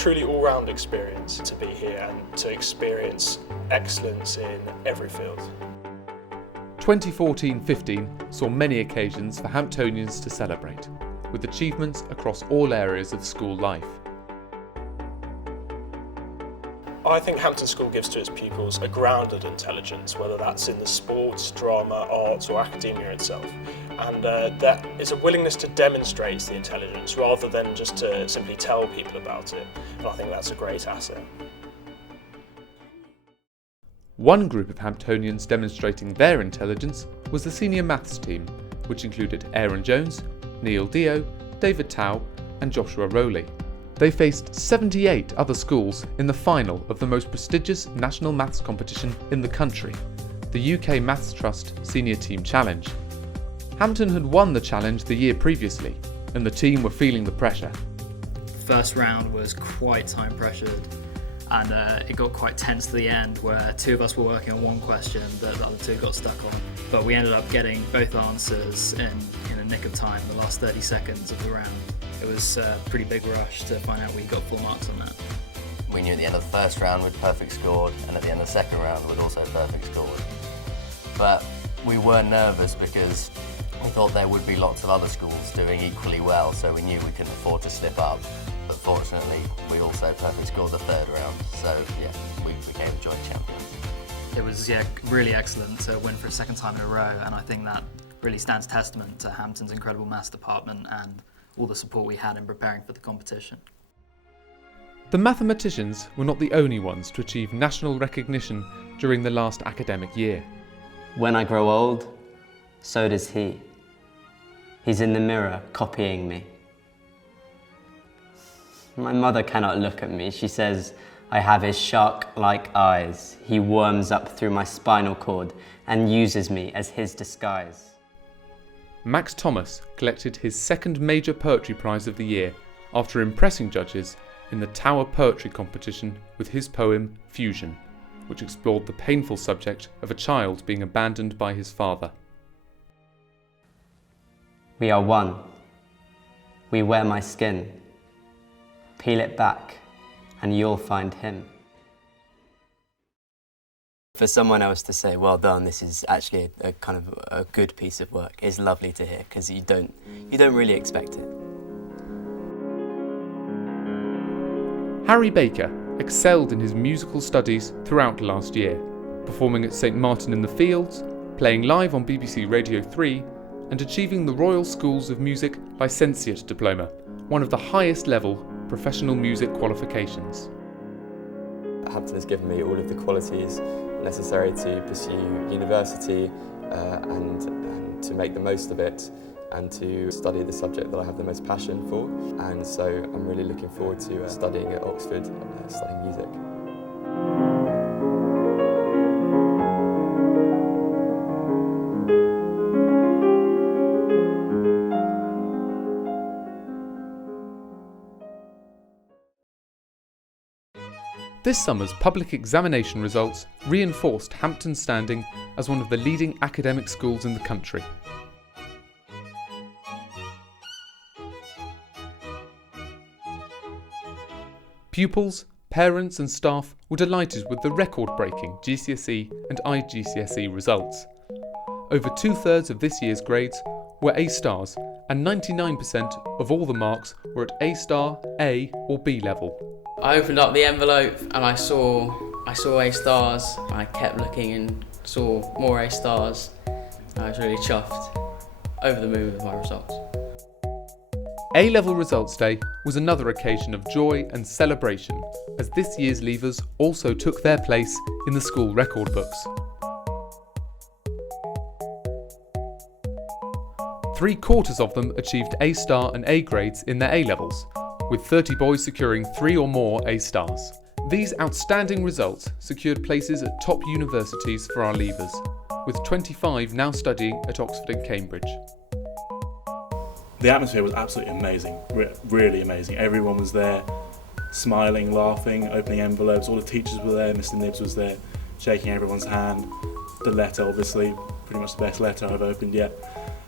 truly all-round experience to be here and to experience excellence in every field. 2014-15 saw many occasions for Hamptonians to celebrate, with achievements across all areas of school life. I think Hampton School gives to its pupils a grounded intelligence, whether that's in the sports, drama, arts or academia itself. And that is a willingness to demonstrate the intelligence rather than just to simply tell people about it. And I think that's a great asset. One group of Hamptonians demonstrating their intelligence was the senior maths team, which included Aaron Jones, Neil Dio, David Tao and Joshua Rowley. They faced 78 other schools in the final of the most prestigious national maths competition in the country, the UK Maths Trust Senior Team Challenge. Hampton had won the challenge the year previously, and the team were feeling the pressure. First round was quite time pressured, and it got quite tense to the end where two of us were working on one question that the other two got stuck on. But we ended up getting both answers in a nick of time, the last 30 seconds of the round. It was a pretty big rush to find out we got full marks on that. We knew at the end of the first round we'd perfect scored, and at the end of the second round we'd also perfect scored. But we weren't nervous because we thought there would be lots of other schools doing equally well, so we knew we couldn't afford to slip up. But fortunately, we also perfect scored the third round, so yeah, we became joint champions. It was really excellent to win for a second time in a row, and I think that really stands testament to Hampton's incredible maths department and all the support we had in preparing for the competition. The mathematicians were not the only ones to achieve national recognition during the last academic year. When I grow old, so does he. He's in the mirror, copying me. My mother cannot look at me. She says I have his shark-like eyes. He worms up through my spinal cord and uses me as his disguise. Max Thomas collected his second major poetry prize of the year after impressing judges in the Tower Poetry competition with his poem Fusion, which explored the painful subject of a child being abandoned by his father. We are one. We wear my skin. Peel it back and you'll find him. For someone else to say, well done, this is actually a kind of a good piece of work, is lovely to hear, because you don't really expect it. Harry Baker excelled in his musical studies throughout last year, performing at St Martin in the Fields, playing live on BBC Radio 3, and achieving the Royal Schools of Music Licentiate Diploma, one of the highest level professional music qualifications. Hampton has given me all of the qualities necessary to pursue university and to make the most of it and to study the subject that I have the most passion for. And so I'm really looking forward to studying at Oxford, studying music. This summer's public examination results reinforced Hampton's standing as one of the leading academic schools in the country. Pupils, parents and staff were delighted with the record-breaking GCSE and IGCSE results. Over 2/3 of this year's grades were A stars, and 99% of all the marks were at A star, A or B level. I opened up the envelope and I saw A stars. I kept looking and saw more A stars. I was really chuffed, over the moon with my results. A-level results day was another occasion of joy and celebration, as this year's leavers also took their place in the school record books. 3/4 of them achieved A star and A grades in their A-levels, with 30 boys securing 3 or more A stars. These outstanding results secured places at top universities for our leavers, with 25 now studying at Oxford and Cambridge. The atmosphere was absolutely amazing, really amazing. Everyone was there, smiling, laughing, opening envelopes. All the teachers were there, Mr. Nibbs was there, shaking everyone's hand. The letter, obviously, pretty much the best letter I've opened yet.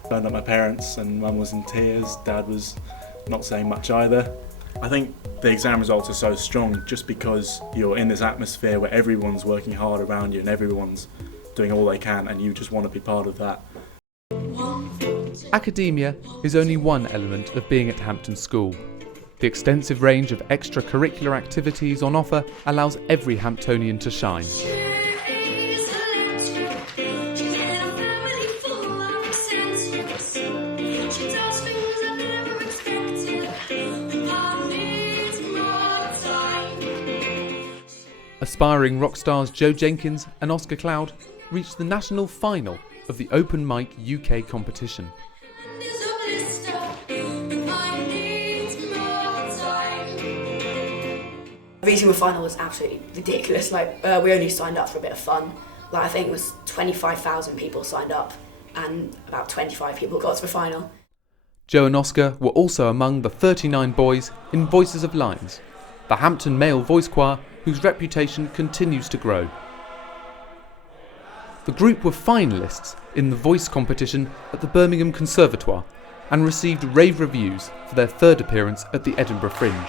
Phoned up my parents and Mum was in tears, Dad was not saying much either. I think the exam results are so strong just because you're in this atmosphere where everyone's working hard around you and everyone's doing all they can, and you just want to be part of that. Academia is only one element of being at Hampton School. The extensive range of extracurricular activities on offer allows every Hamptonian to shine. Aspiring rock stars Joe Jenkins and Oscar Cloud reached the national final of the Open Mic UK competition. The reason the final was absolutely ridiculous. We only signed up for a bit of fun. I think it was 25,000 people signed up, and about 25 people got to the final. Joe and Oscar were also among the 39 boys in Voices of Lines, the Hampton male voice choir whose reputation continues to grow. The group were finalists in the voice competition at the Birmingham Conservatoire and received rave reviews for their third appearance at the Edinburgh Fringe.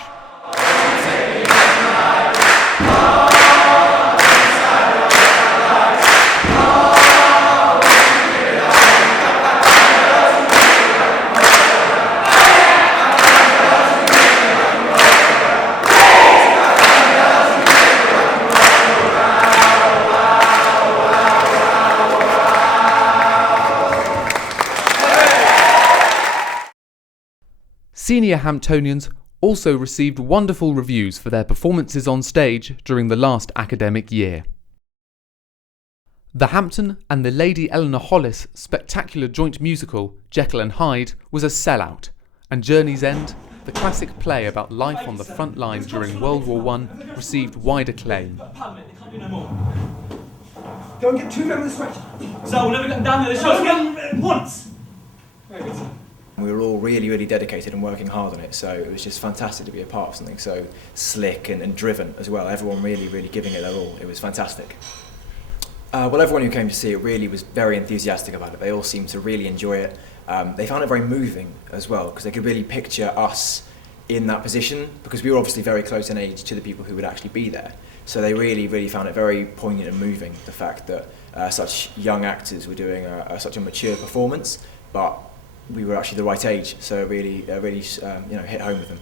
Senior Hamptonians also received wonderful reviews for their performances on stage during the last academic year. The Hampton and the Lady Eleanor Hollis spectacular joint musical Jekyll and Hyde was a sellout, and Journey's End, the classic play about life on the front line during World War I, received wide acclaim. Don't get too down this way. So we'll never get down there. Let's get once. Very good. We were all really dedicated and working hard on it, so it was just fantastic to be a part of something so slick and driven as well. Everyone really giving it their all. It was fantastic. Well, everyone who came to see it really was very enthusiastic about it. They all seemed to really enjoy it. They found it very moving as well, because they could really picture us in that position, because we were obviously very close in age to the people who would actually be there. So they really found it very poignant and moving, the fact that such young actors were doing such a mature performance, but we were actually the right age, so it really hit home with them.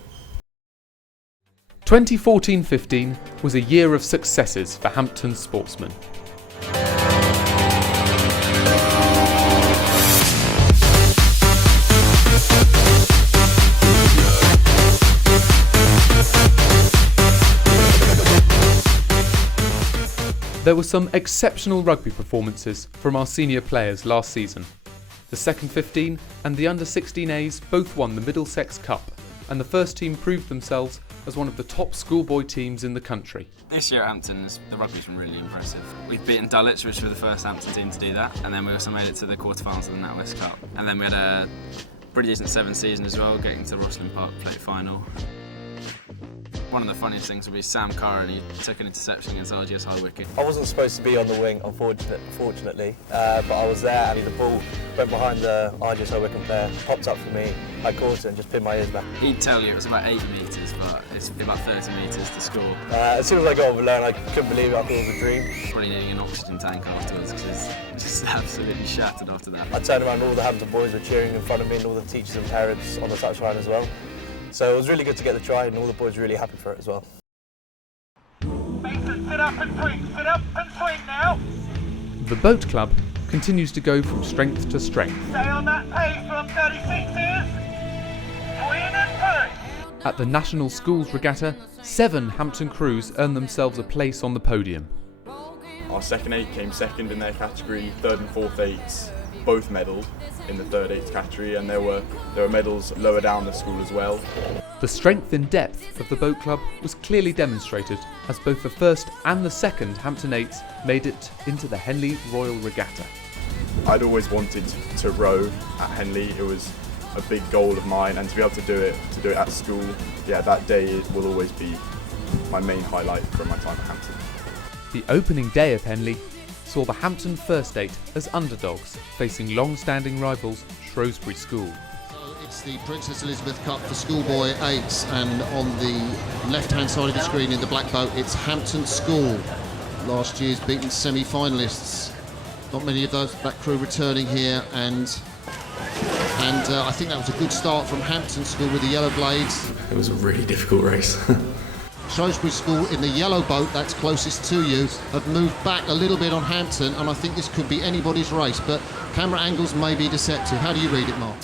2014-15 was a year of successes for Hampton sportsmen. There were some exceptional rugby performances from our senior players last season. The second 15 and the under 16As both won the Middlesex Cup, and the first team proved themselves as one of the top schoolboy teams in the country. This year at Hampton, the rugby's been really impressive. We've beaten Dulwich, which were the first Hampton team to do that, and then we also made it to the quarterfinals of the NatWest Cup. And then we had a pretty decent 7th season as well, getting to Rosslyn Park plate final. One of the funniest things would be Sam Curran. He took an interception against RGS high wicket. I wasn't supposed to be on the wing, unfortunately, but I was there and the ball went behind the RGS high wicket player, popped up for me, I caught it and just pinned my ears back. He'd tell you it was about 8 metres, but it's about 30 metres to score. As soon as I got over the line, I couldn't believe it. I thought it was a dream. Probably needing an oxygen tank afterwards because it's just absolutely shattered after that. I turned around, all the Hampton boys were cheering in front of me and all the teachers and parents on the touchline as well. So it was really good to get the try and all the boys were really happy for it as well. Mason, sit up and swing now. The Boat Club continues to go from strength to strength. Stay on that pace from 36ers. Swing and push. At the National Schools Regatta, 7 Hampton crews earned themselves a place on the podium. Our second 8 came second in their category, third and fourth 8s both medalled in the third 8 category, and there were medals lower down the school as well. The strength and depth of the Boat Club was clearly demonstrated as both the first and the second Hampton 8s made it into the Henley Royal Regatta. I'd always wanted to row at Henley. It was a big goal of mine, and to be able to do it at school, yeah, that day will always be my main highlight from my time at Hampton. The opening day of Henley saw the Hampton First 8 as underdogs facing long-standing rivals Shrewsbury School. So It's the Princess Elizabeth Cup for Schoolboy 8s, and on the left-hand side of the screen in the black boat, it's Hampton School. Last year's beaten semi-finalists. Not many of that crew returning here, and I think that was a good start from Hampton School with the yellow blades. It was a really difficult race. Shrewsbury School in the yellow boat that's closest to you have moved back a little bit on Hampton, and I think this could be anybody's race, but camera angles may be deceptive. How do you read it, Mark?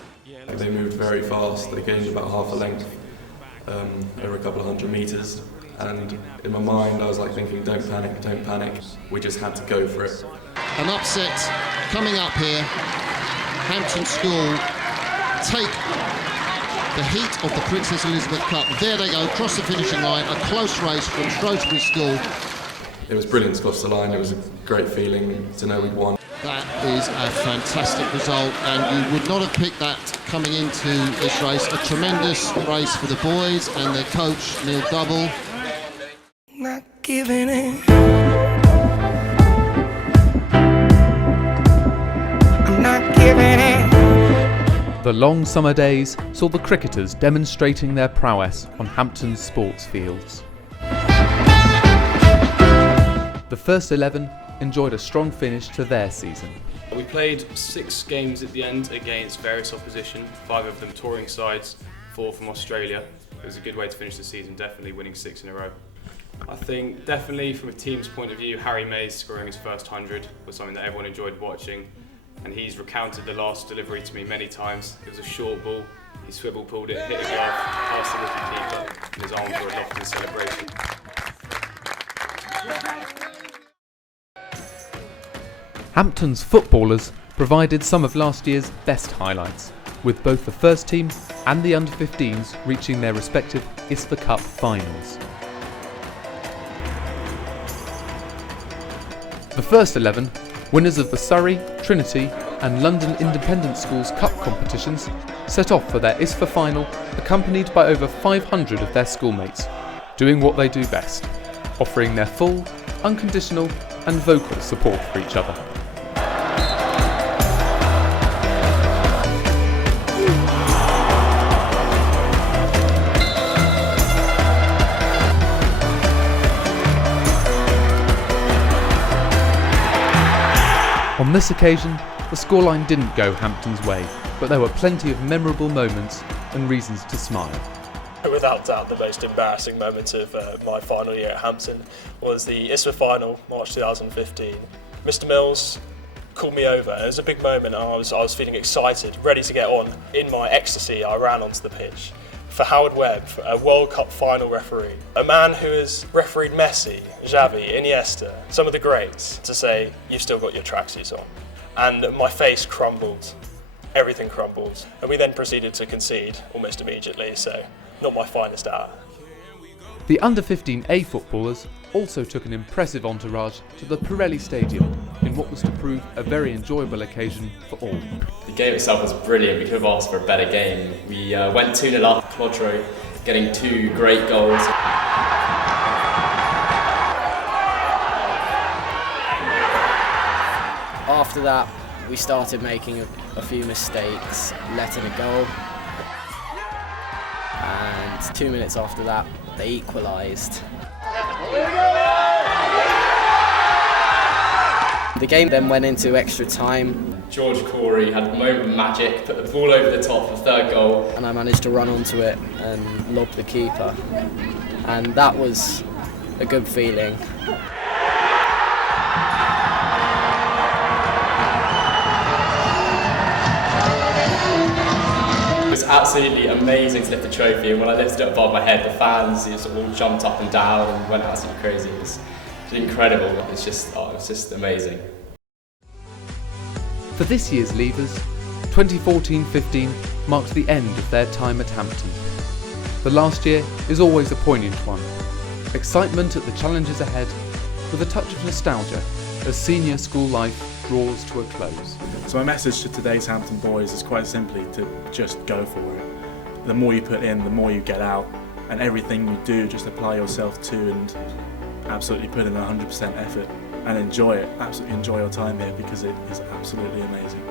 They moved very fast. They gained about half a length over a couple of 100 metres, and in my mind I was like thinking, don't panic, don't panic. We just had to go for it. An upset coming up here. Hampton School take the heat of the Princess Elizabeth Cup. There they go, across the finishing line, a close race from Shrewsbury School. It was brilliant to cross the line. It was a great feeling to know we'd won. That is a fantastic result, and you would not have picked that coming into this race. A tremendous race for the boys and their coach, Neil Double. Not giving in. I'm not giving in. The long summer days saw the cricketers demonstrating their prowess on Hampton's sports fields. The first 11 enjoyed a strong finish to their season. We played 6 games at the end against various opposition, 5 of them touring sides, 4 from Australia. It was a good way to finish the season, definitely winning 6 in a row. I think definitely from a team's point of view, Harry Mays scoring his first 100 was something that everyone enjoyed watching, and he's recounted the last delivery to me many times. It was a short ball, he swivel pulled it, hit it off, past the wicket-keeper, and his arms were aloft in celebration. Hampton's footballers provided some of last year's best highlights, with both the first team and the under-15s reaching their respective ISFA Cup finals. The first 11, winners of the Surrey, Trinity and London Independent Schools Cup competitions, set off for their ISFA final accompanied by over 500 of their schoolmates, doing what they do best, offering their full, unconditional and vocal support for each other. On this occasion, the scoreline didn't go Hampton's way, but there were plenty of memorable moments and reasons to smile. Without doubt, the most embarrassing moment of my final year at Hampton was the ISFA final, March 2015. Mr. Mills called me over, and it was a big moment. I was feeling excited, ready to get on. In my ecstasy, I ran onto the pitch for Howard Webb, a World Cup final referee, a man who has refereed Messi, Xavi, Iniesta, some of the greats, to say, you've still got your tracksuits on. And my face crumbled, everything crumbled. And we then proceeded to concede almost immediately, so not my finest hour. The under-15A footballers also took an impressive entourage to the Pirelli Stadium in what was to prove a very enjoyable occasion for all. The game itself was brilliant. We could have asked for a better game. We went 2-0 up, Clodrow getting 2 great goals. After that, we started making a few mistakes, letting a goal. And 2 minutes after that, they equalised. The game then went into extra time. George Corey had a moment of magic, put the ball over the top for 3rd goal. And I managed to run onto it and lob the keeper. And that was a good feeling. It was absolutely amazing to lift the trophy, and when I lifted it above my head, the fans sort of all jumped up and down and went absolutely crazy. It was incredible. It was just amazing. For this year's leavers, 2014-15 marks the end of their time at Hampton. The last year is always a poignant one. Excitement at the challenges ahead, with a touch of nostalgia as senior school life draws to a close. So my message to today's Hampton boys is quite simply to just go for it. The more you put in, the more you get out, and everything you do, just apply yourself to and absolutely put in 100% effort and enjoy it. Absolutely enjoy your time here because it is absolutely amazing.